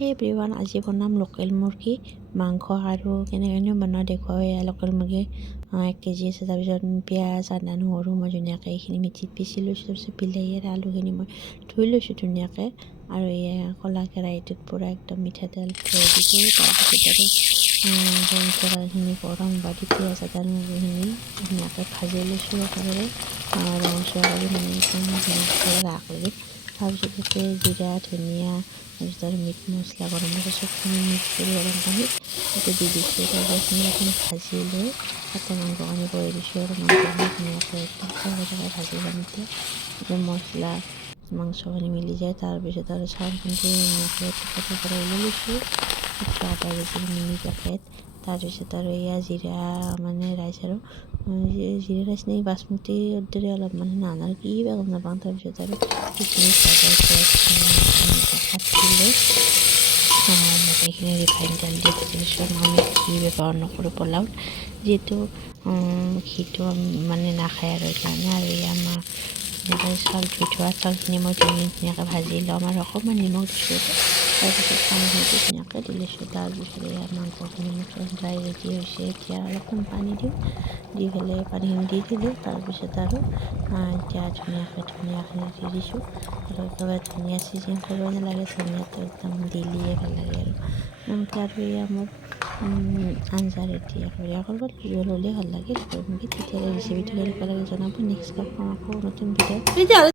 Hey everyone, আজি বনাম local মুৰ্গী মাংস আৰু কেনেকৈ বনাওঁ দেখুৱাওঁ। এয়া লোকেল মুৰ্গী 1 কেজি আছে। তাৰপিছত পিঁয়াজ আদা নহৰু মই ধুনীয়াকৈ এইখিনি মিক্সিত পিচি লৈছোঁ। তাৰপিছত বিলাহী আৰু আলুখিনি মই ধুই লৈছোঁ ধুনীয়াকৈ। আৰু এয়া ক'লা কেৰাহীটোত পূৰা একদম মিঠাতেল থৈ দিছোঁ। তাৰপিছত আৰু কেৰাহীখিনি গৰম হোৱা দি পিঁয়াজ আদা নহৰুখিনি ধুনীয়াকৈ ভাজি লৈছোঁ একেবাৰে ৰঙচুৱা কৰি, মানে একদম ধুনীয়াকৈ ৰাখ কৰি। তাৰপিছত তাতে জিৰা ধনিয়া তাৰপিছত আৰু মিট মছলা গৰম মছলা চবখিনি মিক্স কৰি গৰম পানীত তাতে দি দিছোঁ। তাৰপিছত এইখিনি অকণ ভাজি লৈ তাতে মাংসখিনি বহাই দিছোঁ আৰু মাংসখিনি ধুনীয়াকৈ একদম ফ্ৰাই ভাজি ল'ম। এতিয়া মছলা মাংসখিনি মিলি যায়। তাৰপিছত আৰু চাউলখিনি ধুনীয়াকৈ টুকুৰা ওলাই লৈছোঁ। সেইটো আধা কেজি মিনি পেকেট। তাৰপিছত আৰু এয়া জিৰা মানে ৰাইচ আৰু জিৰা ৰাইচ নে বাচমতি দৰে অলপমান নান আৰু কি বা গম নাপাওঁ। তাৰপিছত আৰু সেইখিনি কাটি লৈ এইখিনি ৰিফাইন তেল দি ভাজি লৈছোঁ। আমি ঘি ব্যৱহাৰ নকৰোঁ পোলাওত, যিহেতু ঘিটো মানে নাখায় আৰু সেইকাৰণে। আৰু এয়া আমাৰ ধুনীয়াকৈ চাউল ধুই থোৱা চাউলখিনি মই ধুনীয়াকৈ ভাজি ল'ম আৰু অকণমান নিমখ দিছোঁ। তাৰপিছত পানীখিনি ধুনীয়াকৈ দি লৈছোঁ। তাৰপিছত এয়া মাংসখিনি মোৰ প্ৰায় ৰেডি হৈছে। এতিয়া অলপমান পানী দিওঁ, দি পেলাই পানীখিনি দি দিলোঁ। তাৰপিছত আৰু এতিয়া ধনিয়াখিনি দি দিছোঁ আৰু একেবাৰে ধনিয়া চিজন কৰিব নালাগে, ধনিয়াটো একদম দিলিয়ে ভাল লাগে আৰু এনেকৈ। আৰু এয়া মোৰ আঞ্জা ৰেডি একেবাৰে। ক'ৰবাত জোল হ'লে ভাল লাগে লোকেল মুৰ্গী। তেতিয়াহ'লে ৰেচিপিটো কেনেকুৱা লাগে জনাব। নেক্সট লগ পাম আকৌ নতুন ভিডিঅ'।